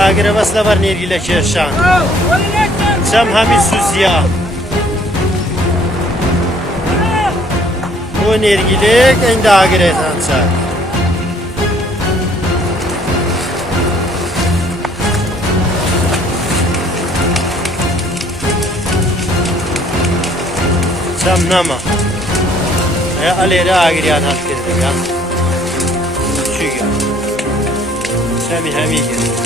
Agre basla var nergile kerşan. Sam hami suziya. Bu nergile kendi agre tansa. Sam nama. Alere agriyan halk edildi ya. Şuga. Sami hami geldi.